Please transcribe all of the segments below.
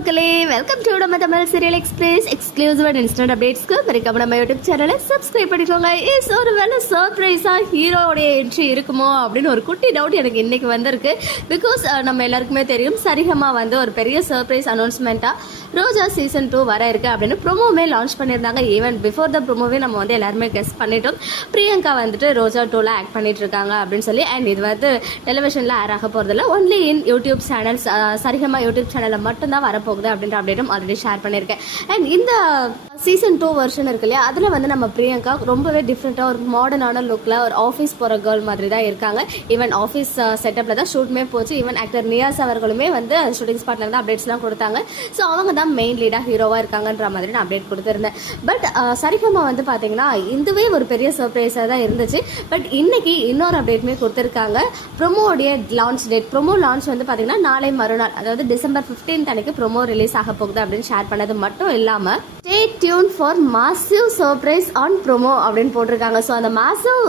மக்களே welcome to நம்ம Tamil serial express exclusive and instant அப்டேட்ஸ்க்கு மறக்காம நம்ம யூடியூப் சேனலை சப்ஸ்கிரைப் பண்ணிக்கோங்க. இஸ் ஒரு வேலை சர்ப்ரைஸாக ஹீரோடைய என்ட்ரி இருக்குமோ அப்படின்னு ஒரு குட்டி டவுட் எனக்கு இன்னைக்கு வந்திருக்கு. பிகாஸ் நம்ம எல்லாருக்குமே தெரியும் சரிகமா வந்து ஒரு பெரிய சர்ப்ரைஸ் அனௌன்ஸ்மெண்ட்டாக ரோஜா சீசன் டூ வர இருக்கு அப்படின்னு ப்ரொமோவே லான்ச் பண்ணியிருந்தாங்க. ஈவன் பிஃபோர் த ப்ரொமோவே நம்ம வந்து எல்லாருமே கெஸ்ட் பண்ணிட்டோம். பிரியங்கா வந்துட்டு ரோஜா டூவில் ஆக்ட் பண்ணிட்டு இருக்காங்க அப்படின்னு சொல்லி அண்ட் இது வந்து டெலிவிஷனில் ஆட் ஆக போகிறதில்ல only in YouTube channels Saregama YouTube சேனலில் மட்டும்தான் வரப்போகுது அப்படின்ற அப்டேட்டும் ஆல்ரெடி ஷேர் பண்ணியிருக்கேன். அண்ட் இந்த சீசன் டூ வெர்ஷன் இருக்கு இல்லையா அதில் வந்து நம்ம பிரியங்கா ரொம்பவே டிஃப்ரெண்ட்டாக ஒரு மாடர்னான லுக்கில் ஒரு ஆஃபீஸ் போகிற கேர்ள் மாதிரி தான் இருக்காங்க ஈவன் ஆஃபீஸ் செட்டப்பில் தான் ஷூட்மே போச்சு. ஈவன் ஆக்டர் நியாஸ் அவர்களுமே வந்து ஷூட்டிங் ஸ்பாட்டில் இருந்து அப்டேட்ஸ்லாம் கொடுத்தாங்க. ஸோ அவங்க தான் மெயின் லீடாக ஹீரோவாக இருக்காங்கன்ற மாதிரி நான் அப்டேட் கொடுத்துருந்தேன். பட் uh, சரிகமா வந்து பார்த்தீங்கன்னா இதுவே ஒரு பெரிய சர்ப்ரைஸாக தான் இருந்துச்சு. பட் இன்னைக்கு இன்னொரு அப்டேட்டுமே கொடுத்துருக்காங்க. ப்ரொமோடைய லான்ச் டேட் ப்ரொமோ லான்ச் வந்து பார்த்தீங்கன்னா நாளை மறுநாள் அதாவது டிசம்பர் 15th அன்னைக்கு ப்ரொமோ ரிலீஸ் ஆக போகுது அப்படின்னு ஷேர் பண்ணது மட்டும் இல்லாமல் stay tune for massive surprise on promo அப்படின்னு போட்டிருக்காங்க. ஸோ அந்த மாசிவ்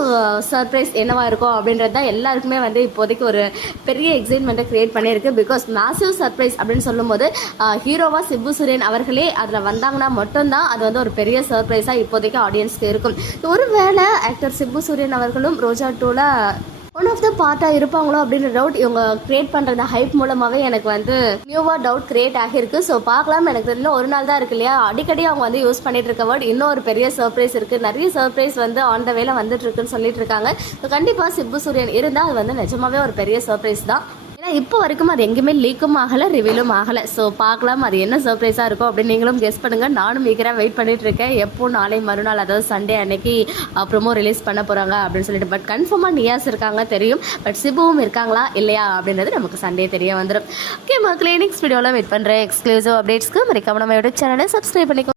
சர்ப்ரைஸ் uh, என்னவா இருக்கும் அப்படின்றது தான் எல்லாருக்குமே வந்து இப்போதைக்கு ஒரு பெரிய எக்ஸைட்மெண்ட்டை கிரியேட் பண்ணியிருக்கு. பிகாஸ் மாசிவ் சர்ப்ரைஸ் அப்படின்னு சொல்லும்போது uh, ஹீரோவா சிபு சுரேன் அவர்களே அதில் வந்தாங்கன்னா மட்டும்தான் அது வந்து ஒரு பெரிய சர்ப்ரைஸாக இப்போதைக்கு ஆடியன்ஸ்க்கு இருக்கும். ஒருவேளை ஆக்டர் சிபு சுரேன் அவர்களும் ரோஜா டூவில் ஒன் ஆஃப் த பார்ட்டாக இருப்பாங்களோ அப்படின்ற டவுட் இவங்க கிரியேட் பண்ணுற ஹைப் மூலமாகவே எனக்கு வந்து நியூவாக டவுட் கிரியேட் ஆகியிருக்கு. ஸோ பார்க்கலாம் எனக்கு தெரிஞ்ச ஒரு நாள் தான் இருக்கு இல்லையா? அடிக்கடி அவங்க வந்து யூஸ் பண்ணிட்டு இருக்க வேர்ட் இன்னும் ஒரு பெரிய சர்ப்ரைஸ் இருக்குது நிறைய சர்ப்ரைஸ் வந்து ஆன் த வேல வந்துட்டு இருக்குன்னு சொல்லிட்டு இருக்காங்க. ஸோ கண்டிப்பாக சிப்பு சூரியன் இருந்தால் அது வந்து நிஜமாவே ஒரு பெரிய சர்ப்ரைஸ் தான். ஆனால் இப்போ வரைக்கும் அது எங்கேயுமே லீக்கும் ஆகலை ரிவீலும் ஆகலை. ஸோ பார்க்கலாம். அது என்ன சர்ப்ரைஸாக இருக்கும் அப்படின்னு நீங்களும் கெஸ் பண்ணுங்கள் நானும் ஈகராக வெயிட் பண்ணிட்டு இருக்கேன். எப்போ நாளை மறுநாள் அதாவது சண்டே அன்னைக்கு அப்புறமும் ரிலீஸ் பண்ண போகிறாங்க அப்படின்னு சொல்லிட்டு. பட் கன்ஃபார்மாக நியாஸ் இருக்காங்க தெரியும். பட் சிபுவும் இருக்காங்களா இல்லையா அப்படின்றது நமக்கு சண்டே தெரிய வந்துடும் ஓகே மக்களே நெக்ஸ்ட் வீடியோவில் வெயிட் பண்ணுறேன் எக்ஸ்க்ளூசிவ் அப்டேட்ஸ்க்கு மறக்காம நம்ம யூடியூப் சேனலை சப்ஸ்கிரைப் பண்ணிக்கோ